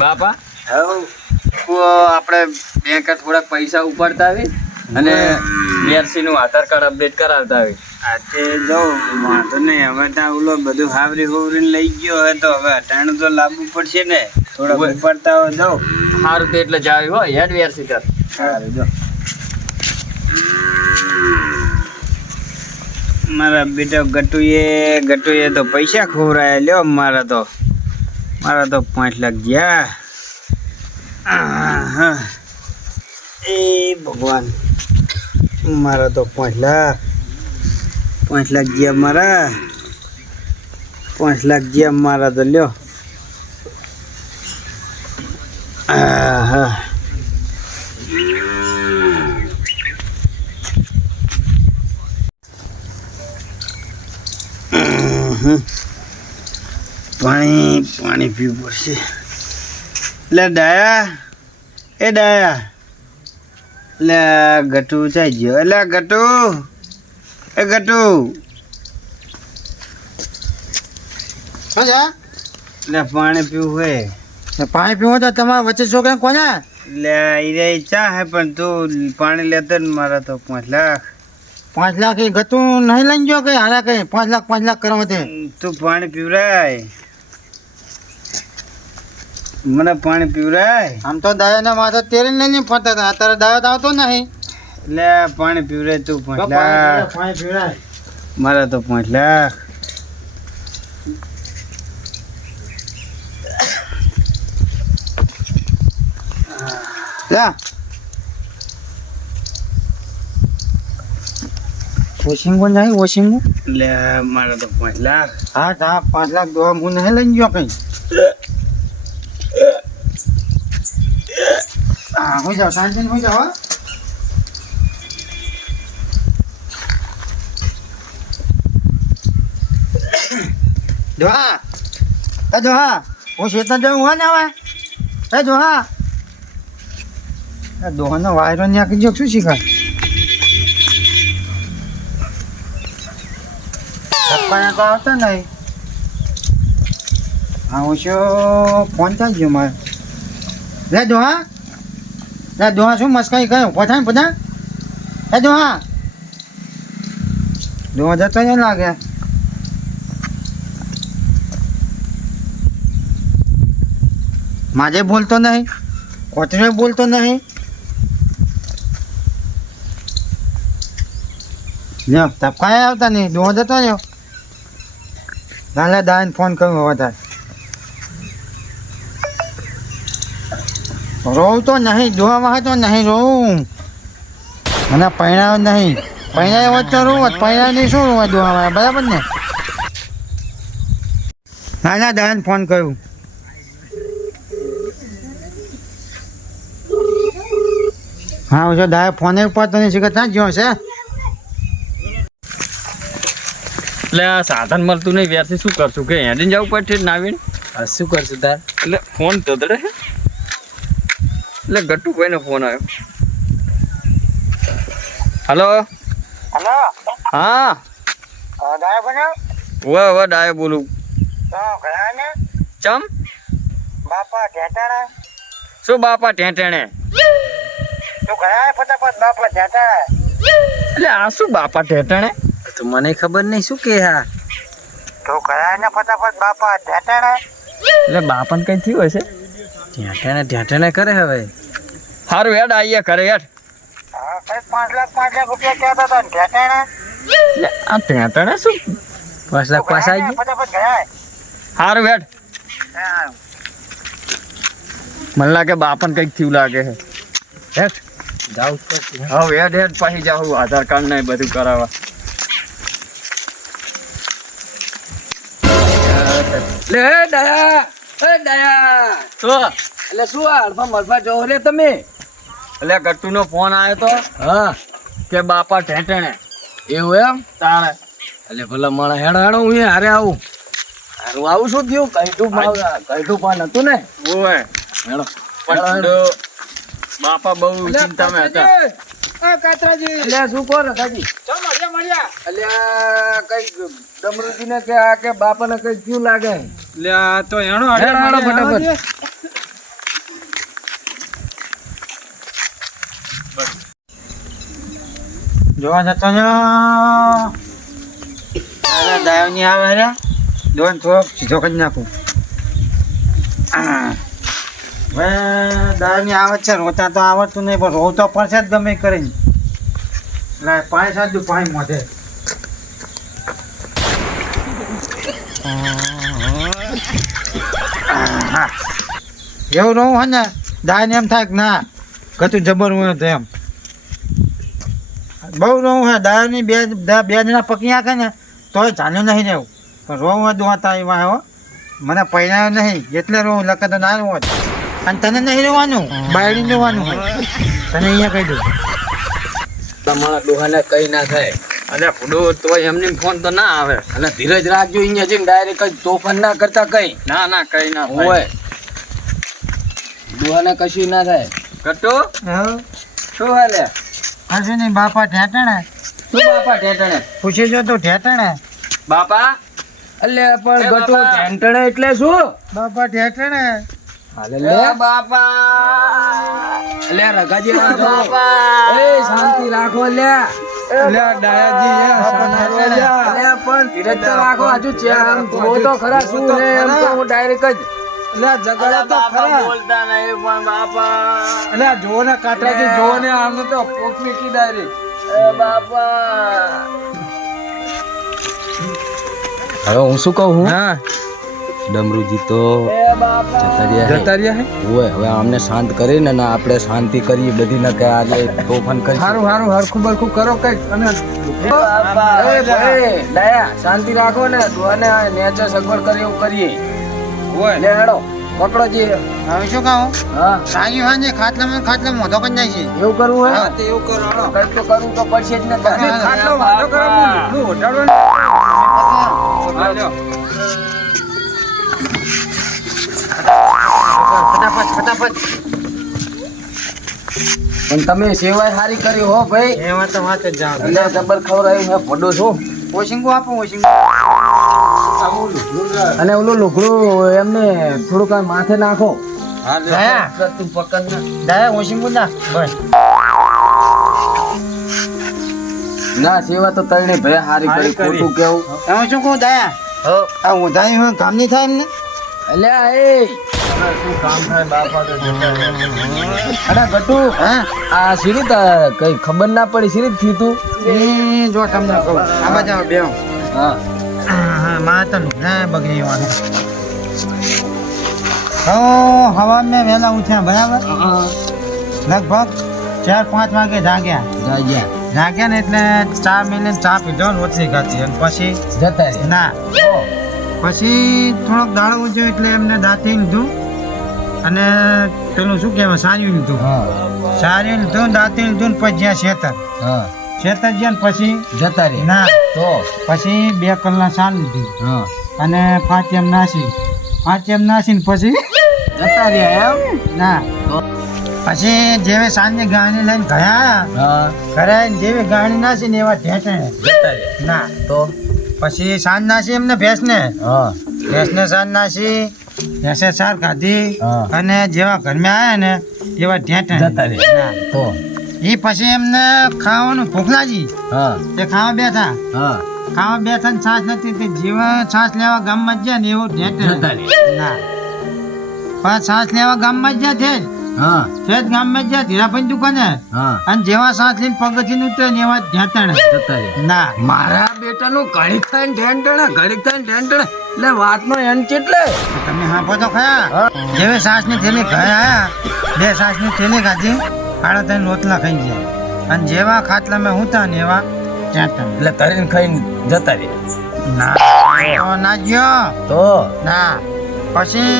બાપા હવે આપણે બેંક થોડાક પૈસા ઉપાડતા આવી અને વીઆરસી નું આધાર કાર્ડ અપડેટ કરાવતા આવી. આજે જાઉં વાંધો નહીં. હવે ત્યાં ઓલો બધું હાવરી હોવરીને લઈ ગયો હોય તો હવે અટાણું તો લાવવું પડશે ને. થોડા ઉપાડતા હોય જાઉં. સારું તો એટલે જાવી હોય હેડ વીઆરસી કર. સારું જો મારા બેટા ગટુએ તો પૈસા ખવરાયા લ્યો. મારા તો 5 લાખ ગયા. હા એ ભગવાન, મારા તો 5 લાખ ગયા. મારા 5 લાખ ગયા મારા તો લ્યો. હા પાણી પીવું પડશે. લે ડાયા, એ ડાયા, લે ગટુ ચાઈ ગયો. એટલે ગટુ, એ ગટુ લે પાણી પીવું હોય. પાણી પીવું તો તમારા વચ્ચે છોકરા કોને? લે ઈરે ચા હે પણ તું પાણી લેતો ને. મારા તો 5 લાખ. 5 લાખ એ ગતું નહીં લઈ ગયો કઈ હારા કઈ 5 લાખ કરવા તે તું પાણી પીવરાય, મને પાણી પીવરાય. આમ તો દાયા ને માથે તેરે લઈને ફરતા હતા, અત્યારે દાયા આવતો નહીં. લે પાણી પીવરાય તું. 5 લાખ પાણી પીવરાય. મારા તો 5 લાખ. વોશિંગો નહીં વોશિંગો. લે મારા તો 5 લાખ. હા 5 લાખ દો હું નહીં લઈ ગયો કઈ. હા હું જાઉં સાંજે હું જાઉં. દોહા હું શેતા જવું હોય ને હવે. એ દોહા દોહાનો વાયરો નાખી જો શું શીખાય. ધક્કા તો આવતા નહીં. હા હું શું ફોન થઈ ગયો મારે. લે દોહા શું મસ્કાઈ ગયો પઠાણ બધા. એ દોહા જતો નહીં લાગે. માજે બોલતો નહીં, કોતરે બોલતો નહીં. તપકાય આવતા નહીં. દોહા જતો રહ્યો. લાલા દાન ફોન કર્યો વધારે. રોવું તો નહીં, દોહા તો નહીં રોવું. મને પૈણાવ નહીં. પૈણાય હોત તો રોવત, પૈણાય નહીં શું રોવા દોહા બરાબર ને. લાલા દાન ફોન કર્યું. હા હું દાય ફોને ઉપર તો નહીં શીખે ત્યાં જ્યો છે. એટલે આ સાધન મળતું નહીં વીઆરસી શું કરશું કે હેડીને જવું પડશે નાવીને. શું કરશું તાર? એટલે ફોન તો દડે એટલે ગટ્ટુ ભાઈનો ફોન આવ્યો. હલો હલો હા દાય બન્યો. વ ડાયો બોલું. ઘણા ને ચમ બાપા ઢેટાણા. શું બાપા ટેણે? તું ઘણા ફટાફટ બાપા ઢેટાણા. એટલે આ શું બાપા ટેણે? તો મને ખબર નહીં શું કે. હા તું ઘણા ને ફટાફટ બાપા ઢેટાણા. એટલે બાપાને કઈ થયું હશે. ઢેટાણે કરે હવે. સારું હેડ આવીએ ઘરે હેડ. હા કઈ 5 લાખ રૂપિયા કહેતા હતા ને ઢેટાણા. એટલે આ ટેણે શું 5 લાખ પાસ આવી ગયા. ફટાફટ ઘણા. સારું હેડ. મને લાગે બાપાને કઈક થયું લાગે છે. હેડ જાઉં હવે હેડ પછી જાઉં આધાર કાર્ડ ને બધું કરાવવા. લે દયા તો એટલે શું અલ્ફા મલ્ફા જો લે તમે. એટલે ગટ્ટુ નો ફોન આવ્યો તો હા કે બાપા ટેણે એવું એમ. તાણે એટલે ભલા માણા હેડો હું હારે આવું. હારું આવું શું થયું? કઈટું પાન હતું ને. ઓય હેડો પણ બાપા બહુ ચિંતામાં હતા. કાતરાજી એટલે શું કહો રખાજી? એટલે કઈ ડમરુજી ને કે બાપાને કઈ શું લાગે? લે આ તો એનો હેડો ફટાફટ. જોવા જતો દાયો નહીં આવે રે દોન થોડોક સીધો કરી નાખું હવે દાયો ની આવત છે રોતા તો આવડતું નહીં પણ રોતો પડશે જ ગમે કરીને એટલે પાણી સાદું પાણી મોઢે એવું રહું હે ને દાય ને એમ થાય કે ના કતું જબર હોય તો એમ બહુ રહું હે દાયની બે જણા પકડી નાખે ને તોય ચાલ્યું નહીં રહેવું પણ રોવું હોય દોતા એવા હો મને પહેરાયો નહીં એટલે રોવું લખે તો ના રોવું અને તને નહીં રહેવાનું બાયડી રહેવાનું હોય તને અહીંયા કહી દઉં તમારા ડોહાને કઈ ના થાય અને ફૂડો તોય એમને ફોન તો ના આવે અને ધીરજ રાખજો અહીંયા જઈને ડાયરેક્ટ જ તોફાન ના કરતા કઈ ના કઈ ના હોય ડોહાને કશું ના થાય કટો શું હાલે હજુ નહીં બાપા ઠેઠણે શું બાપા ઠેઠણે પૂછી જો તો ઠેઠણે બાપા અલે પણ ગટો ઠેઠણે એટલે શું બાપા ઠેઠણે હાલે લે બાપા અલે રગાજી બાપા એ શાંતિ રાખો લે લે ડાયાજી અલે પણ ધીરજ તો રાખો હજુ આમ જો તો ખરા શું લે એમ તો હું ડાયરેક્ટ જ લે જગાડા તો ખરા બોલતા નહીં પણ બાપા એટલે જો ને કાતરાજી જો ને આમ તો પોક મીકી ડાયરેક્ટ એ બાપા હવે હું શું કહું હા ડમરુજી તો એ બાપા જતા રહ્યા હે હોય હવે અમને શાંત કરીને ને આપણે શાંતિ કરીએ બધી ના કે આજે તોફાન કરી હારું હરખું બરખું કરો કઈક અને દયા શાંતિ રાખો ને દુઆને નેચર સગવડ કરે એવું કરીએ હોય લે હેડો પકડો જી હવે શું કહું હા સાજી હા ને ખાટલામાં મોઢો કરી જાય છે એવું કરવું હે હા, તે એવું કરો હેડો. કંઈક તો કરવું તો પડશે જ ને ખાટલો વાંધો કરો હું ઓઢાડો ને ફટાફટ પણ તમે સેવાય સારી કરી હો ભાઈ એમાં તો વાત જ જાવ એટલે જબર ખવડાવ્યું મેં પડો છું ઓશિંગો આપો ઓશિંગો અને ઓલું લુગડું એમને થોડુંક આ માથે નાખો દયા તું પકડ ને દયા ઓશિંગો ના બસ ના સેવા તો તળને ભાઈ હારી કરી ખોટું કેવું તમે શું કહું દયા આ ઉધાઈ હોય કામ નહીં થાય એમને અલ્યા એ શું કામ થાય બાપા તો અરે ગટુ હા આ સીરીત કઈ ખબર ના પડી સીરીત થયું તું એ જો તમને કહું આ બાજુ આવો, બેહો. હા હા માતન ના બગડી વાનું તો હવા મેં વહેલા ઉઠ્યા બરાબર લગભગ 4-5 વાગે જાગ્યા ને એટલે ચા મેલે ચા પીધો ને ઓછી ખાધી અને પછી જતા રહ્યા ના પછી થોડોક દાડો ઉજ્યો એટલે એમને દાંતી લીધું અને પેલું શું કહેવાય સાર્યું લીધું સાર્યું લીધું દાંતી લીધું ને પછી જ્યાં શેતર જ્યાં ને પછી જતા રહ્યા ના તો પછી 2 કલાક સાલ લીધી હા અને 5 એમ નાસી ને પછી જતા રહ્યા એમ ના પછી જેવે સાંજે ગાણી લઈને ગયા હા ઘરે આવીને જેવી ગાણી નાસી ને એવા ઠેઠે જતા રહ્યા ના તો પછી સાંજ નાસી એમને ભેંસને સાંજ નાસી ભેંસે સાર ખાધી હા. અને જેવા ઘરમાં આવ્યા ને એવા ઠેઠે જતા રહ્યા. ના તો એ પછી એમને ખાવાનું ભૂખ લાગી હા તે ખાવા બેઠા હા ને છાશ નથી તે જેવા છાશ લેવા ગામમાં જ જાય ને એવું ઠેઠે જતા રહ્યા. ના પણ છાશ લેવા ગામમાં જ જાય હા છે જ ગામમાં જ જાય ધીરાભાઈ દુકાને હા અને જેવા સાસ લઈને પગથીને ઉતરે ને એવા ઢેંટણે જતા રહ્યા. ના મારા બેટાનું ઘડીક થઈને ઢેંટણે એટલે વાતનો એન્ડ કેટલે તમે હાંફો તો ખરા જેવી સાસની થેલી ઘરે આયા 2 સાસની થેલી ખાધી 3.5 રોટલા ખાઈ ગયા અને જેવા ખાટલામાં હુંતા ને એવા ઢેંટણે એટલે તરીને ખાઈને જતા રહ્યા. ના તો ના ગયો તો ના પછી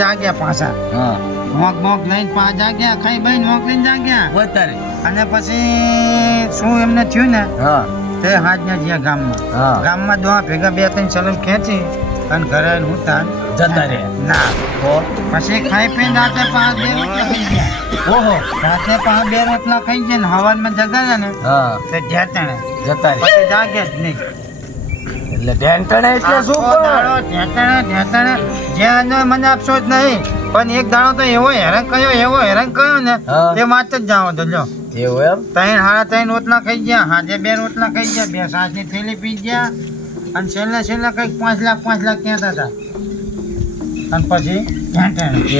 જાગ્યા પાછા હા મોક લઈને પાછા જાગ્યા ખાઈ બઈને મોક લઈને જાગ્યા વધારે અને પછી શું એમને થયું ને હા તે હાજના જ્યાં ગામમાં હા ગામમાં દોહા ભેગા 2-3 સલમ ખેંચી અને ઘરે આવીને હુંતા જતા રહ્યા. ના તો પછી ખાઈ પીને રાતે 5-2 રોટલા ખાઈ ગયા ઓહો રાતે 5-2 રોટલા ખાઈ ગયા ને હવારમાં જગાડ્યા ને હા તે ઢેંટણે જતા રહ્યા. પછી જાગ્યા જ નહીં એટલે ઢેંટણે એટલે શું આખો દાડો ઢેંટણે જ્યાં મને અફસોસ નહીં પણ એક દાડો તો એવો હેરાન કર્યો ને હા. તે માત જ જાઓ તો લ્યો એવું એમ 3 રોટલા ખાઈ ગયા, હાજે 2 રોટલા ખાઈ ગયા, 2 છાશની થેલી પી ગયા, અને છેલ્લે કંઈક 5 લાખ કહેતા હતા. અને પછી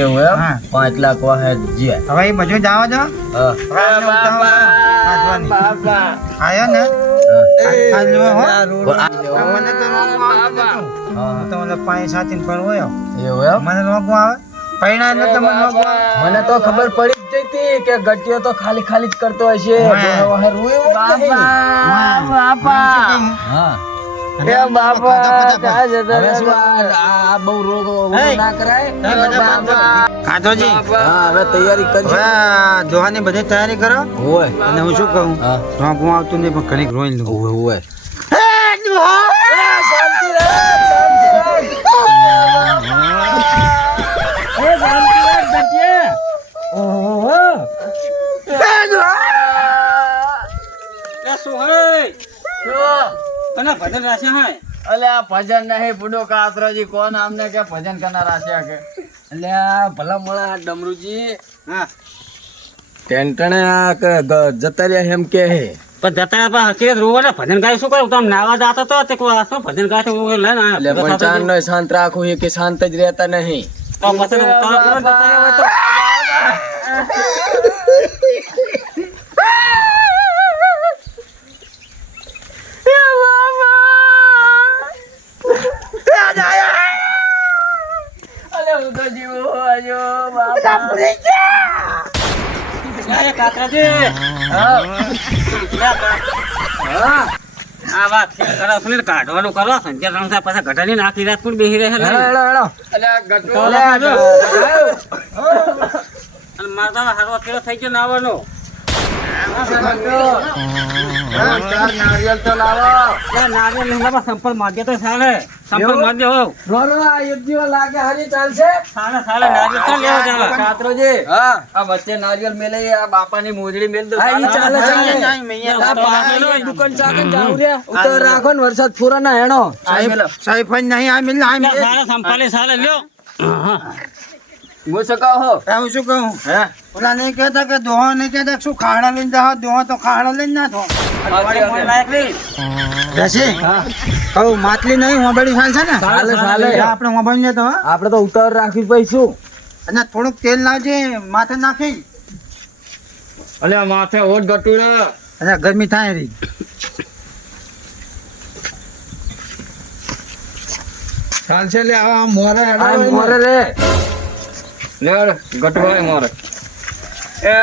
એવું એમ હા. 5 લાખ વાહે જ્યાં હવે એ બધું જવા દો. હા આયો ને આ લ્યો હો. આ મને તો રોગો આવતો નતો. હા. તો ઓલે પાણી સાચીને ફરવો આવ્યો. એવું એમ મને રોગો આવે પૈણા એટલે તમને રોગો આવે. મને તો ખબર પડી જ જઈ હતી કે ગટ્ટીઓ તો ખાલી ખાલી જ કરતો હશે હા. ડોહા વાહે રોયો જ નહીં. હા હવે શું આ બહુ રોગ ના કરાય કાંતોજી, હા હવે તૈયારી હવે કરજો આ દોહાની બધી તૈયારી કરો. હોય અને હું શું કહું, હા રોગું આવતું નહીં પણ ઘડીક રોઈ લઉં. હોય હોય અલ્યા ભજન નહીં બુડો કાતરાજી કોણ આમને કે ભજન કરનાર રાખ્યા કે અલ્યા ભલા મળા ડમરુજી હા ટેન્ટણે આ જતા રહ્યા એમ કે હે પણ જતા પણ હકીકત રોવો ને ભજન ગાય શું કરું તમે નાવા જાતો તો તે કોઈ શું ભજન ગાય તો લઈને એટલે પણ ચાંદ નો શાંત રાખવું એ કે શાંત જ રહેતા નહીં તો પછી ઉતારો કરો જતા રહ્યા હોય તો અલે હું તો જીવો આયો બાપા એ કાતરાજી હા આ વાત કરો સુનિલ કાઢવાનું કરો સંજય રણસા પાછા ઘટાડી નાખી રાત પણ બેહી રહે હેડો હેડો અલ્યા ગટો અને માતા હારો કેળો થઈ ગયો નાવાનો ચાર નારિયેલ તો લાવો નારિયેલ લીંબામાં સંપલ મારજે તો સાલે સંપલ મારજે હો રોરો આ એક જીવો લાગે હારી ચાલશે સાલે નારિયેલ તો લેવા જાવ કાતરોજી હા આ વચ્ચે નારિયેલ મેલે આ બાપાની મોજડી મેલ દો હા ઈ ચાલે ચાલે આ બાપાની દુકાન ચાકે જાવ રે ઉતર રાખો ને વરસાદ પૂરો ના હેણો સાહેબ નહીં આ મિલ આ મિલ. સાલે સંપાલે સાલે લ્યો હું સકા હો હું શું કહું, હે ઓલા નહીં કહેતા કે દોહો નહીં કહેતા કે શું ખાડા લઈને જાઓ, દોહો તો ખાડા લઈને ના થો. લાયક નહીં જશે કહું માટલી નહીં મોબાઈલ ચાલશે ને ચાલે, ચાલે. આપણે મોબાઈલ ને તો હા. આપણે તો ઉતાર રાખી પૈસું અને થોડુંક તેલ લાવજે માથે નાખી. અલ્યા માથે ઓટ ગટુડા અને ગરમી થાય રહી. ચાલશે લે આ મોરે મોરે રે લે ગટવાય મોરે એ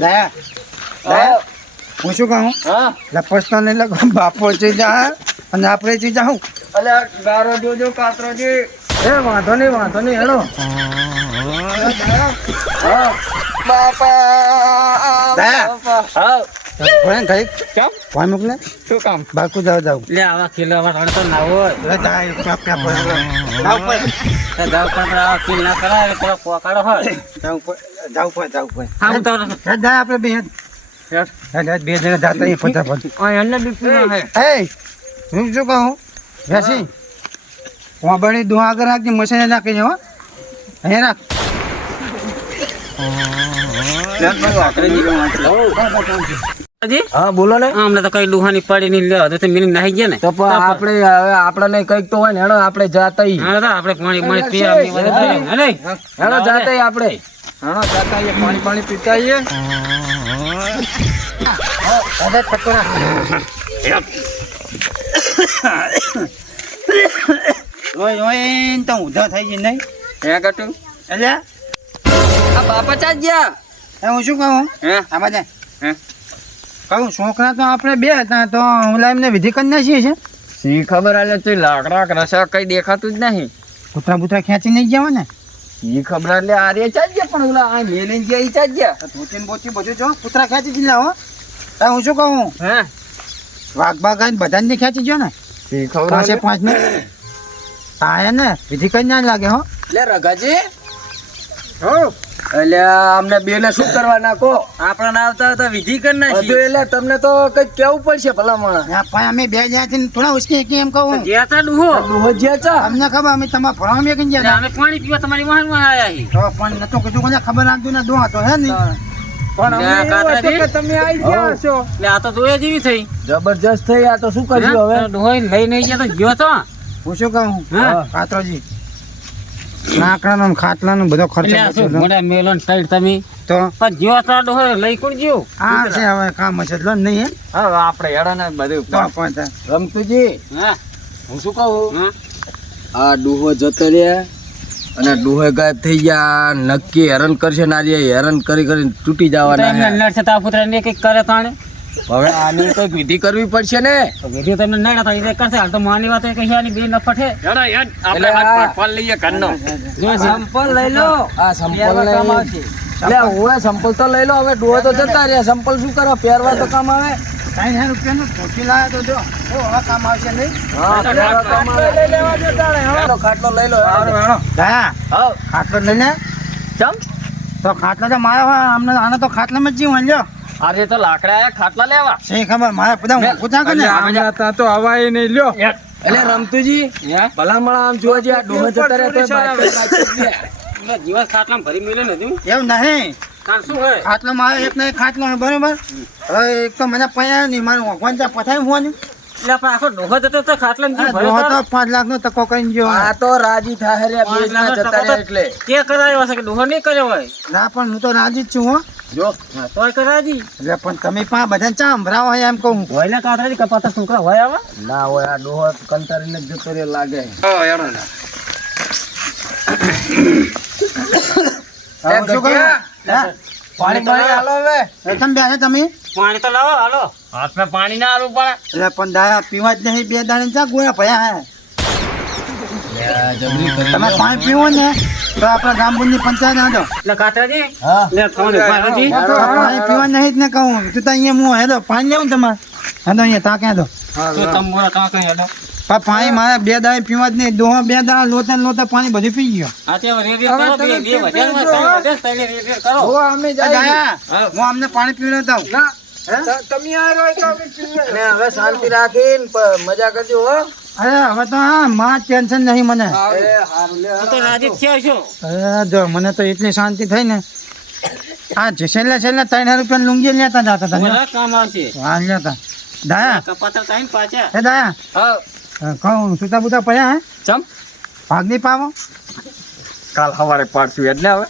લાયા લાયા હું શું કહું, હા લપસતો નહીં લગો બાપો ચી જા અને આપણે ચી જાઉં. અલ્યા ગારો જોજો કાતરોજી એ વાંધો નહીં હેલો. બાપા હા ભણે ઘડી કેમ ભણ મૂક ને શું કામ બાકુ જાવ લે આવા કિલ્લા વાળા તો ના હોય જાવ જાવ પણ આવા કિલ ના કરાય પેલો પોકાડો હોય હા તો આપણે બે બે જણા જાતા અહીં ફટાફટ. એને બીપી ના હે એ હું શું કહું વેસી મોબાઈલ દુઆ આગળ રાખજે, મશીને નાખીને હો અહીંયા રાખ. હા બોલો ને અમને તો કઈ ડુહાની પડી નહીં લ્યો તો મિનિંગ નાહી ગયા ને તો પણ આપણે હવે આપણને કઈક તો હોય ને હેડો આપણે જાતા હા તો આપણે પાણી પીવા હેડો જાતા આપણે હેડો જાતા પાણી પીતા આવીએ ઓય ઓય તો ઊંધા થઈ ગઈ નહીં હે ગટુ એટલે આ બાપા ચા ગયા એ હું શું કહું હે આ બધા હે કહું છોકરા તો આપણે બે હતા તો ઓલા એમને વિધિ કરી નાખીએ છે. સી ખબર આલે તું લાકડા રસા કઈ દેખાતું જ નહીં કૂતરા બુતરા ખેંચી નહીં ગયા ને. સી ખબર એટલે આરે ચા ગયા પણ ઓલા આ મેલીને ગયા ઈ ચા ગયા ધોતીને બોતી બધું જો કૂતરા ખેંચી જ લાવો. હું શું કહું હે વાઘ બાઘ આવીને બધાને ખેંચી ગયો ને. પાંચે પાંચ ને આયા ને વિધિ કઈ ના લાગે હો લે રઘાજી અલ્યા અમને બે ને શું કરવા નાખો આપણા આવતા હતા વિધિ કરી બધું એટલે તમને તો કઈ કેવું પડશે ભલા માણસ પણ અમે બે જ્યાં છે થોડા ઉસકે કે એમ કહું જ્યાં તા ડૂહો ડોહો જ્યાં ચા અમને ખબર અમે તમારા ભણવા મેં કઈ ગયા અમે પાણી પીવા તમારી વાહન માં આયા હી તો પણ નતો કીધું કોને ખબર રાખતું ને દોહા તો હે ને પણ અમે એવું હતું કે તમે આવી ગયા હશો એટલે આ તો દોયા જેવી થઈ જબરજસ્ત થઈ આ તો શું કર્યું હવે ડોહો લઈ નહીં ગયા તો ગયો તો હું શું કહું હા. કાતરોજી નાકડાનો ને ખાટલાનો બધો ખર્ચો એટલે આ શું બચેલો. મોઢા મેલો ને ટાઈટ તમે તો પણ જ્યો તો ડોહો લઈ કોણ જ્યો આ છે હવે કામ હશે એટલે નહીં હે હવે આપણે હેડા ને બધું તો પણ રમતુજી હા હું શું કહું હા આ ડોહો જતો રહ્યા અને ડોહે ગાયબ થઈ ગયા નક્કી હેરાન કરશે નારી હેરાન કરી કરીને તૂટી જવાના એમને છે. નડશે તા પુત્ર ને કઈક કરે તાણે હવે આની કઈક વિધિ કરવી પડશે ને તો વિધિ તમને નડે તો એ કરશે હાલ તો માની વાત કઈ આની બે નફટ હે એટલે આ સંપલ લઈ લો આ સંપલ એટલે ઓએ સંપલ તો લઈ લો હવે ડોહો તો જતા રહ્યા સંપલ શું કરો પહેરવા તો કામ આવે 60,000 રૂપિયાનું ધોતી લાવ્યા તો જો ઓ હવે કામ આવશે નહીં હા પહેરવા કામ આવે લઈ લેવા જતા રહે ખાટલો લઈ લો દયા હા ખાટલો લઈ લે ચમ તો ખાટલો તો મારો હોય અમને આને તો ખાટલામાં જ જીવ લ્યો અરે તો લાકડા આયા ખાટલા લેવા શી ખબર મારે બધા પૂછા કે ને તો હવાય નહીં લ્યો એટલે રમતુજી ભલામણ આમ જોવા જઈએ આ ડોહો જતા રહ્યા તો એટલે જીવન ખાટલામાં ભરી મેલે નથી એવું નહીં કારણ શું હે ખાટલો મારો એક ને એક ખાટલો હોય બરોબર હવે એક તો મને પૈયા નહીં મારું ભગવાન ત્યાં પથાઈ હોવાનું એટલે આપણે આખો ડોહો જતો તો ખાટલામાં જીવ ભર્યો તો તો 5 લાખ નો તકો કરીને ગયો આ તો રાજી થાય રે બે જણા જતા રહ્યા એટલે તે કરાયો હશે કે ડોહો નહીં કર્યો હોય ના પણ હું તો રાજી જ છું હો જો હા, તોય કરાજી એટલે પણ તમે પા બધા ચા સંભળાવો એમ કહું હોય ને કાતરાજી કપાતા છોકરા હોય આવે ના હોય આ ડોહો કંટારીને જ જતો રે લાગે હવે શું કરું હા? પાણી પાણી હાલો હવે તમે બેસે તમે પાણી તો લાવો હાલો હાથમાં પાણી ના આલવું પડે એટલે પણ દાયા પીવા જ નહીં બે દાડે ચા ગોળા ભયા હે તમે પાણી પીવો ને તો આપણા ગામબુની પંચાયત ના દો એટલે કાતરાજી હા એટલે તમને કાતરાજી પાણી પીવા નહીં જ ને કહું તું તો અહીંયા હું હેદો પાણી લેવું તમારે હેદો અહીંયા તા ક્યાં દો તો તમે મોરા કાં કઈ હેડો પણ પાણી મારે બે દાડે પીવા જ નહીં દોહો બે દાડા લોતા ને લોતા પાણી બધું પી ગયો હા તે રેડિયો કરો બે બે વજનમાં ત્રણ વધે તઈને રેડિયો કરો અમે દાયા હું અમને પાણી પીવડાવતા હું તમે અને હવે શાંતિ રાખીને મજા કરજો હો અરે હવે તો હા માં ટેન્શન નહીં મને એ હારું લે તો રાજી થયો છો અરે જો મને તો એટલી શાંતિ થઈ ને હા છેલ્લા 3,000 રૂપિયા લુંગી લેતા જતા હતા મોરા કામ આવશે હા લેતા દાયા કપાતર કાઈને પાછા હે દાયા હા કહું સુતા બુતા પડ્યા હે ચમ ભાગ નહીં પાવો કાલ સવારે પાડશું એટલે હવે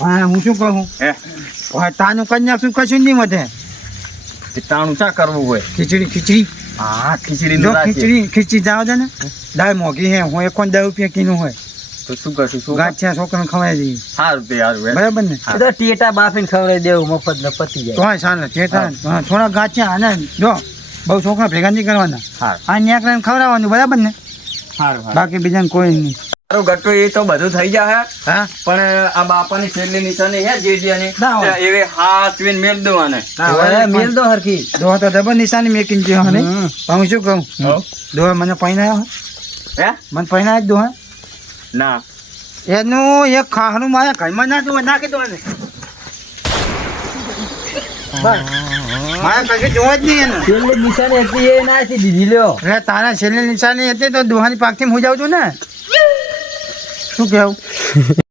હા હું શું કહું હે હવે તાનું કરી નાખશું કશું નહીં વધે ટાણું ચા કરવું હોય ખીચડી હા ખીચડી જો ખીચડી જાવ દે ને દાળ મોઘી હે હું 1 રૂપિયા કિલો હોય તો શું કરશું શું ગાંઠિયા છોકરાને ખવાય જઈએ સારું તે સારું બરાબર ને તો ટીટા બાફીને ખવડાવી દેવું મફત ને પતી જાય તોય ચાલે થોડા ગાંઠિયા અને જો બહુ છોકરા ભેગા નહીં કરવાના સારું આ ન્યાકરાને ખવડાવવાનું બરાબર ને સારું બાકી બીજાને કોઈ નહીં સારું ગટ્ટુ એ તો બધું થઈ જાય હા પણ આ બાપાની છેલ્લી નિશાની હે જેડિયાની ના હોય. એવી હાથ વીન મેલ દો આને ના હોય. મેલ દો હરખી દોહા તો ડબલ નિશાની મેકિંગ ગયો હને પણ હું શું કહું દોહા મને પૈણાયો હે મને પૈણાય જ દોહા ના એનું એક ખાહરું મારે ઘરમાં ના દોહા નાખી દો ને મારે કશું જોવા જ નહીં એનું છેલ્લી નિશાની હતી એ નાખી દીધી લ્યો એટલે તારા છેલ્લી નિશાની હતી તો દોહાની પાકથી હું જાઉં છું ને શું કેવું